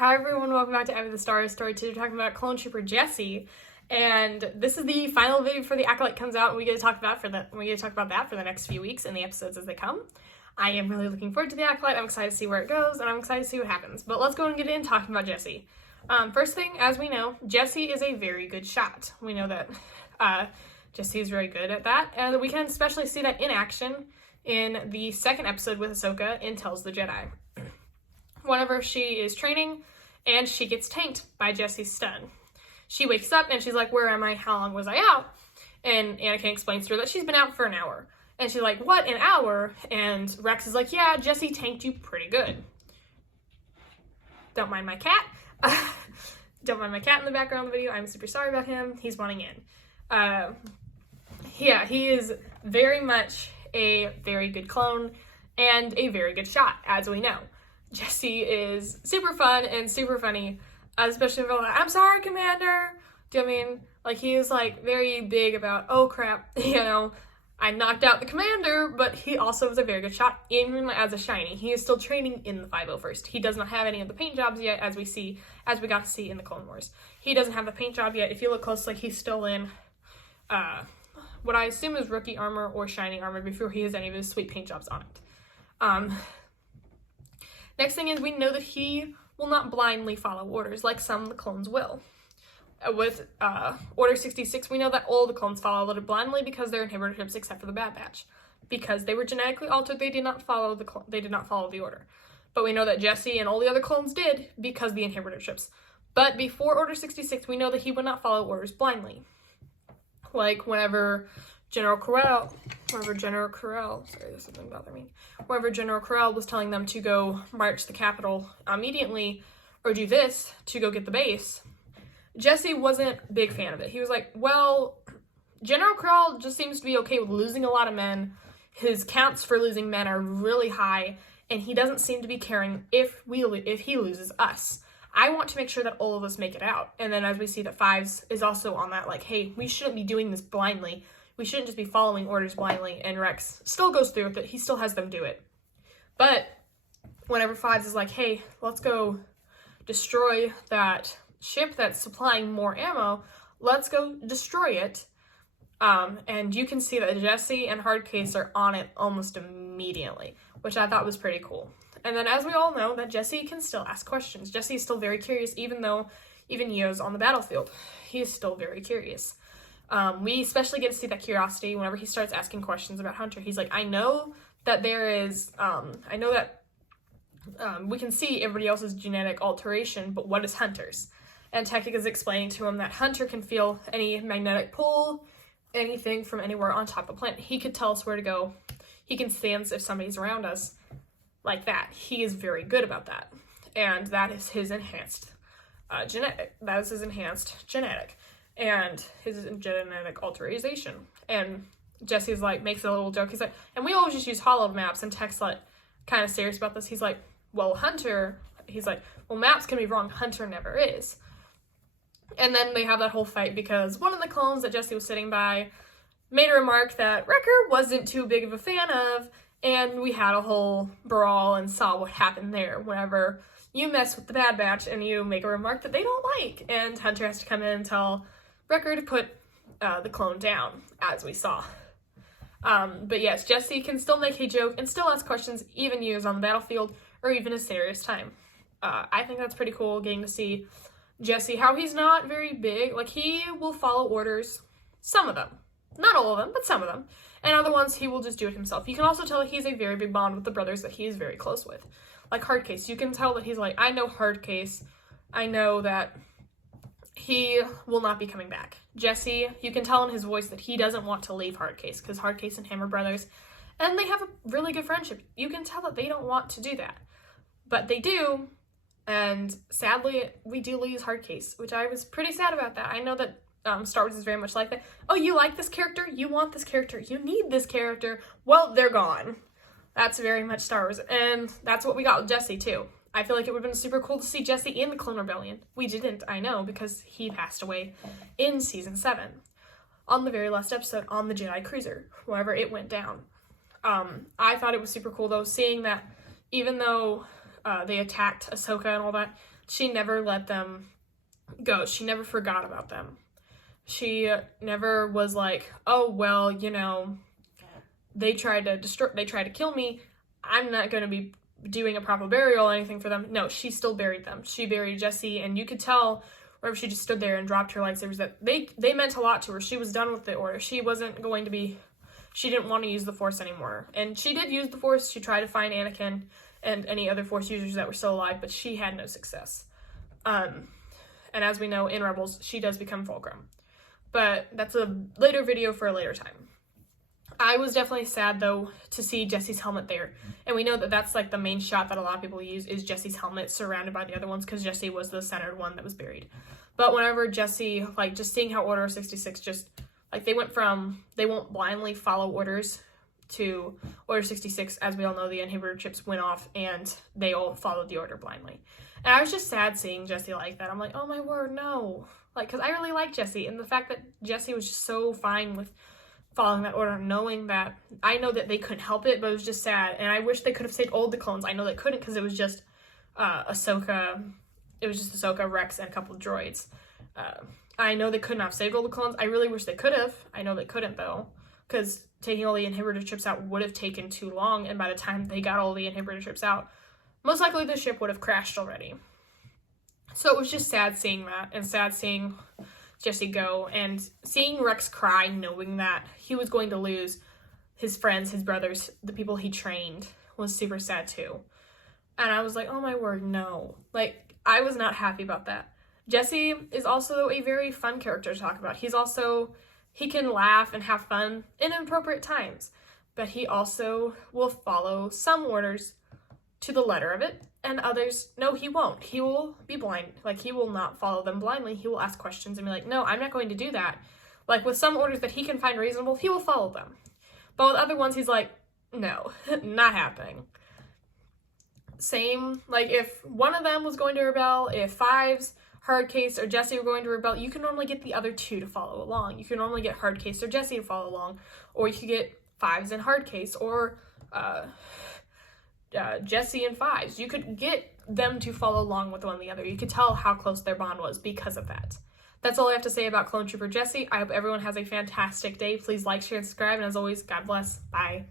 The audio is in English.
Hi everyone, welcome back to Eye of the Stars. Story 2, talking about Clone Trooper Jesse. And this is the final video before the Acolyte comes out, and we get to talk about that for the next few weeks in the episodes as they come. I am really looking forward to the Acolyte. I'm excited to see where it goes, and I'm excited to see what happens. But let's go and get in talking about Jesse. First thing, as we know, Jesse is a very good shot. We know that Jesse is very good at that, and we can especially see that in action in the second episode with Ahsoka in Tells the Jedi. Whenever she is training and she gets tanked by Jesse's stun. She wakes up and she's like, where am I? How long was I out? And Anakin explains to her that she's been out for an hour. And she's like, what, an hour? And Rex is like, yeah, Jesse tanked you pretty good. Don't mind my cat. Don't mind my cat in the background of the video. I'm super sorry about him. He's wanting in. Yeah, he is very much a very good clone and a very good shot, as we know. Jesse is super fun and super funny, especially for like, I'm sorry, Commander. Do you know what I mean? Like, he is like very big about, oh crap, I knocked out the Commander, but he also was a very good shot, even as a shiny. He is still training in the 501st. He does not have any of the paint jobs yet, as we got to see in the Clone Wars. He doesn't have the paint job yet. If you look closely, he's still in what I assume is rookie armor or shiny armor before he has any of his sweet paint jobs on it. Next thing is we know that he will not blindly follow orders like some of the clones will. With Order 66, we know that all the clones followed it blindly because they're inhibitor ships except for the Bad Batch. Because they were genetically altered, they did not follow the order. But we know that Jesse and all the other clones did because the inhibitor ships. But before Order 66, we know that he would not follow orders blindly. Like whenever General Corell, whenever General Corell was telling them to go march the capital immediately, or do this to go get the base, Jesse wasn't a big fan of it. He was like, well, General Corell just seems to be okay with losing a lot of men. His counts for losing men are really high, and he doesn't seem to be caring if he loses us. I want to make sure that all of us make it out. And then as we see that Fives is also on that, like, hey, we shouldn't be doing this blindly. We shouldn't just be following orders blindly, and Rex still goes through with it. He still has them do it. But whenever Fives is like, hey, let's go destroy that ship that's supplying more ammo, let's go destroy it. And you can see that Jesse and Hardcase are on it almost immediately, which I thought was pretty cool. And then as we all know, that Jesse can still ask questions. Jesse is still very curious, even Yo's on the battlefield. He is still very curious. We especially get to see that curiosity whenever he starts asking questions about Hunter. He's like, I know that we can see everybody else's genetic alteration, but what is Hunter's? And Tactic is explaining to him that Hunter can feel any magnetic pull, anything from anywhere on top of the planet. He could tell us where to go. He can sense if somebody's around us like that. He is very good about that. And that is his enhanced genetic. That is his enhanced genetic. And his genetic alteration. And Jesse's like, makes a little joke. He's like, and we always just use hollowed maps. And Tech's like, kind of serious about this. He's like, well, maps can be wrong. Hunter never is. And then they have that whole fight because one of the clones that Jesse was sitting by made a remark that Wrecker wasn't too big of a fan of. And we had a whole brawl and saw what happened there whenever you mess with the Bad Batch and you make a remark that they don't like. And Hunter has to come in and tell Wrecker to put the clone down, as we saw. But yes, Jesse can still make a joke and still ask questions, even used on the battlefield or even a serious time. I think that's pretty cool, getting to see Jesse, how he's not very big. Like, he will follow orders, some of them. Not all of them, but some of them. And other ones, he will just do it himself. You can also tell that he's a very big bond with the brothers that he is very close with. Like Hardcase, you can tell that he's like, I know Hardcase. I know that he will not be coming back. Jesse, you can tell in his voice that he doesn't want to leave Hardcase because Hardcase and him are brothers. And they have a really good friendship. You can tell that they don't want to do that. But they do. And sadly, we do lose Hardcase, which I was pretty sad about that. I know that Star Wars is very much like that. Oh, you like this character? You want this character? You need this character? Well, they're gone. That's very much Star Wars. And that's what we got with Jesse, too. I feel like it would have been super cool to see Jesse in the Clone Rebellion. We didn't, I know, because he passed away in Season 7. On the very last episode, on the Jedi Cruiser, wherever it went down. I thought it was super cool, though, seeing that even though they attacked Ahsoka and all that, she never let them go. She never forgot about them. She never was like, oh, well, you know, they tried to kill me. I'm not going to be doing a proper burial or anything for them. No, she still buried them. She buried Jesse, and you could tell whenever she just stood there and dropped her lightsabers that they meant a lot to her. She was done with the Order. She wasn't going to be, she didn't want to use the Force anymore. And she did use the Force. She tried to find Anakin and any other Force users that were still alive, but she had no success. And as we know, in Rebels, she does become Fulcrum. But that's a later video for a later time. I was definitely sad, though, to see Jesse's helmet there. And we know that that's, like, the main shot that a lot of people use is Jesse's helmet surrounded by the other ones, because Jesse was the centered one that was buried. But whenever Jesse, like, just seeing how Order 66 just, like, they went from, they won't blindly follow orders to Order 66. As we all know, the inhibitor chips went off, and they all followed the Order blindly. And I was just sad seeing Jesse like that. I'm like, oh my word, no. Like, because I really like Jesse, and the fact that Jesse was just so fine with following that order, knowing that, I know that they couldn't help it, but it was just sad, and I wish they could have saved all the clones. I know they couldn't, because it was just Ahsoka, Rex, and a couple of droids. I know they couldn't have saved all the clones. I really wish they could have. I know they couldn't, though, because taking all the inhibitor chips out would have taken too long, and by the time they got all the inhibitor chips out, most likely the ship would have crashed already. So it was just sad seeing that, and sad seeing Jesse go, and seeing Rex cry, knowing that he was going to lose his friends, his brothers, the people he trained, was super sad too. And I was like, oh my word, no. Like, I was not happy about that. Jesse is also a very fun character to talk about. He can laugh and have fun in inappropriate times, but he also will follow some orders to the letter of it, and others, no, he won't. He will be blind. Like, he will not follow them blindly. He will ask questions and be like, no, I'm not going to do that. Like, with some orders that he can find reasonable, he will follow them. But with other ones, he's like, no, not happening. Same, like, if one of them was going to rebel, if Fives, Hardcase, or Jesse were going to rebel, you can normally get the other two to follow along. You can normally get Hardcase or Jesse to follow along, or you could get Fives and Hardcase, or Jesse and Fives. You could get them to follow along with one or the other. You could tell how close their bond was because of that. That's all I have to say about Clone Trooper Jesse. I hope everyone has a fantastic day. Please like, share, and subscribe. And as always, God bless. Bye.